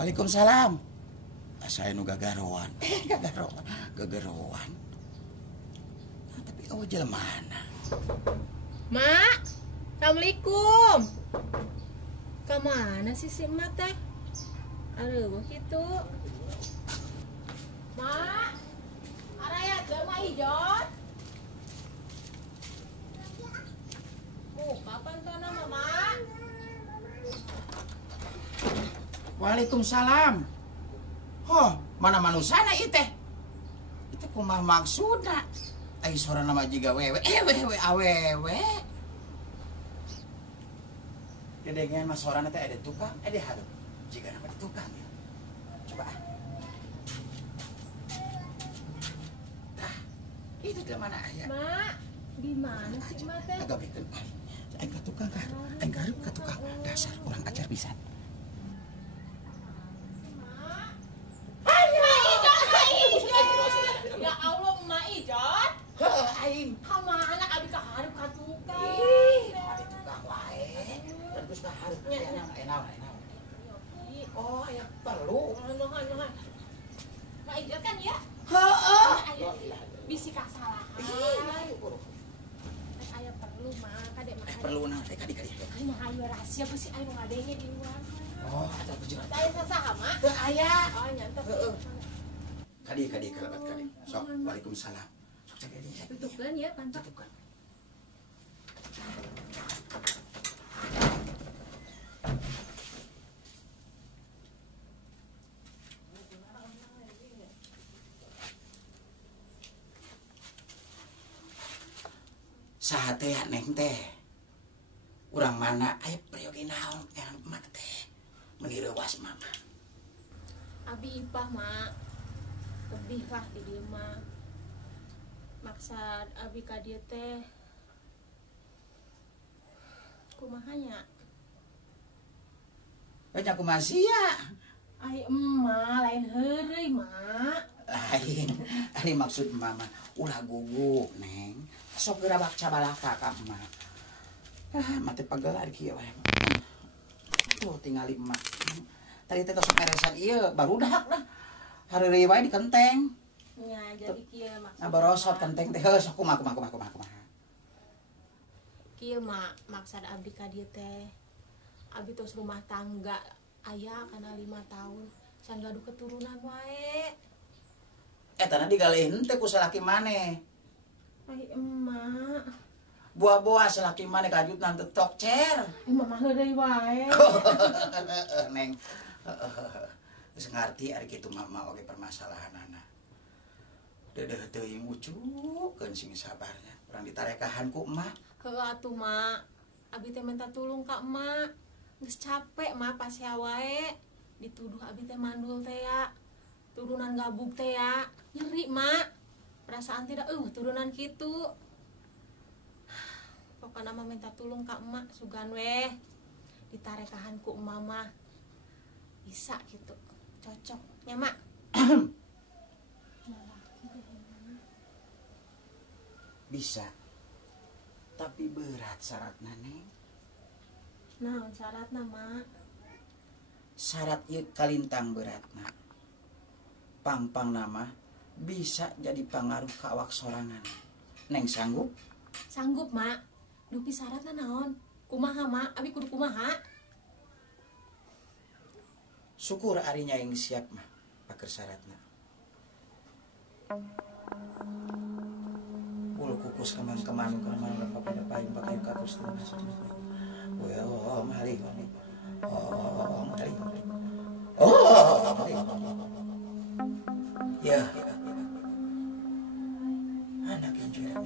Waalaikumsalam. Saya nu gagarowan. Gagarowan. Nah, tapi awak jalan mana? Mak, assalamualaikum. Kemana sih si emak teh? Aduh, begitu. Mak, araya jelema hijau. Kapan tuh nama Mak? Waalaikumsalam. Oh, mana manusana iteh? Itu kumaha maksudna? Ai sora nama jiga wewe, awewe. Dedengan mas sorana teh ada tukang, ada harup. Jika nama tukang ya. Coba ah. Tah, itu di mana aya? Mak, di mana sih Mak teh? Agak bikin. Aing ka tukang ka. Aing gareup ka tukang. Dasar kurang ajar pisan. Ya Allah, Mak Ijot. Heuh, aing. Kamana abi ka hareup ka tukang? Ada tukang wae. Terus ka hareup enak. Oh, aya perlu. Nuhun. Mak Ijot kan ya? Heeh. Bisi kasalahan. Aya perlu mah, kade mah. Perlu naon teh kadi. Aya aya rahasia apa sih aya nu ngadenge di luar. Oh, ada kejuran. Aya sasaha mah? Teu aya. Oh, nyantet. Heeh. Kadi kalabat kadi. Sok, waalaikumsalam. Sok jaga dia. Tutupkeun ya, pantap. Tutupkan. Saha teh neng teh? Urang mana aya peryogi naon yang emak teh? Menireuwas mama. Abi ipah mak lebih lah di dieu mah. Maksud abi ka dieu teh kumaha nya? Banyak kumaha sia. Ai emak lain heureuy mak. Lain, ari maksud mama ulah guguk neng. Sok gerabak cabalaka ka emak. Mati pagelar kieu wae. Tuh tingali emak. Tadi teh sok meresan ieu barudak lah. Hareureuy wae di kenteng. Nya jadi kieu maksud. Ngabarosot kenteng teh heuh sok kumaha. Kieu mak maksud abdi ka dieu teh. Abi tos rumah tangga aya kana 5 tahun. Can gaduh keturunan wae. Eta digalehin teh ku salaki maneh. Ai emak. Buah-buah salaki maneh kajutna teu tokcer. Mama heureuy wae. Neng. Geus ngarti ari kitu mama oge permasalahanana. Dedeh teuing ucukeun sing sabarnya. Urang ditarekahan ku emak. Heueuh atuh mak. Abi teh minta tulung ka emak. Geus capek mak pasea wae. Dituduh abi teh mandul teh ya. Turunan gabug teh ya. Nyeri mak. Perasaan tidak turunan kitu. Pokoknya mah minta tulung ka emak sugan weh. Ditarekahan ku emak mah. Bisa gitu. Cocok nya mak. Bisa. Tapi berat syaratna neng. Naon syaratna mak? Syarat ieu kalintang beratna. Pampang nama bisa jadi pengaruh ke awak sorangan. Neng sanggup? Sanggup mak. Dupi syaratna naon? Kumaha mak? Abi kudu kumaha? Syukur arinya yang siap mah paker syaratna. Ulu kukus kemang-kemang pada payung pakai kakus terus. Oh, mari. Ya. Anak yang curang.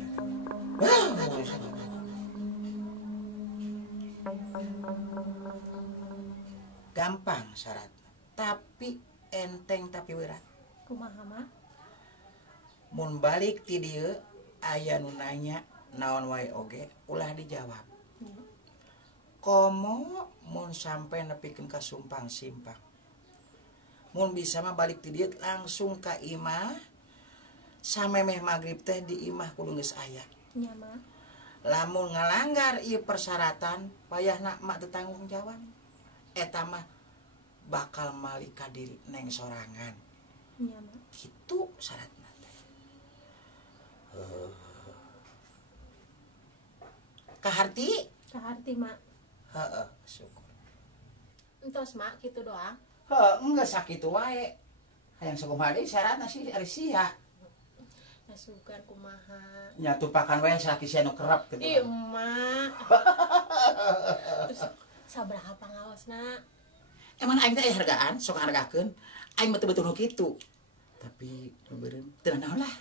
Gampang syarat, tapi enteng tapi berat. Kumaha mak? Mun balik ti dieu aya nu nanya naon wae oge ulah dijawab. Komo mun sampai nepikeun ka sumpang simpang. Mun bisa mah balik ti dieu langsung ka imah. Samemeh magrib teh di imah kudu geus aya. Nya mah. Lamun ngalanggar ieu persyaratan payahna mak teu tanggung jawab. Eta mah bakal malika diri neng sorangan. Nya mak. Gitu syaratna teh. Kaharti? Kaharti mak. Heeh, syukur. Entos mak gitu doang. Enggak sakit wae. Hayang sakumaha deui syaratna sih ari sia. Nasukan kumaha. Nya tupakan wae sakit sia nu kerep gitu. Ih emak. Terus sabaraha pangaosna? Emang aing teh aya hargaan, sok hargakeun. Aing mah teu betul nu kitu. Tapi nu beureum teu naon lah.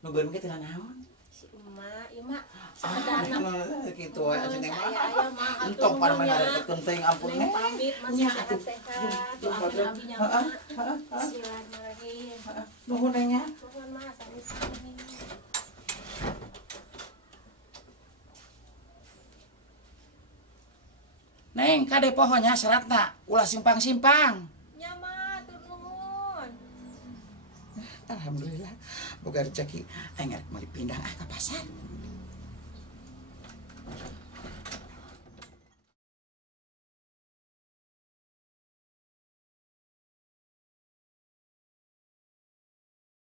Nu beureum ge teu naon. Si emak, ieu mak sadarna. Kitu wae cenah mah. Aya mah Entong pan menare penting ampun Neng nih. pamit masih Nya, sehat-sehat. Doakeun abinya Heeh, mak. Bismillahirrahmanirrahim. Nuhun neng nya. Nuhun mah sami-sami. Neng, kade pohonnya syaratna ulah simpang-simpang. Nya mah tur nuhun. Alhamdulillah boga rezeki aing arek meuli pindah ka pasar.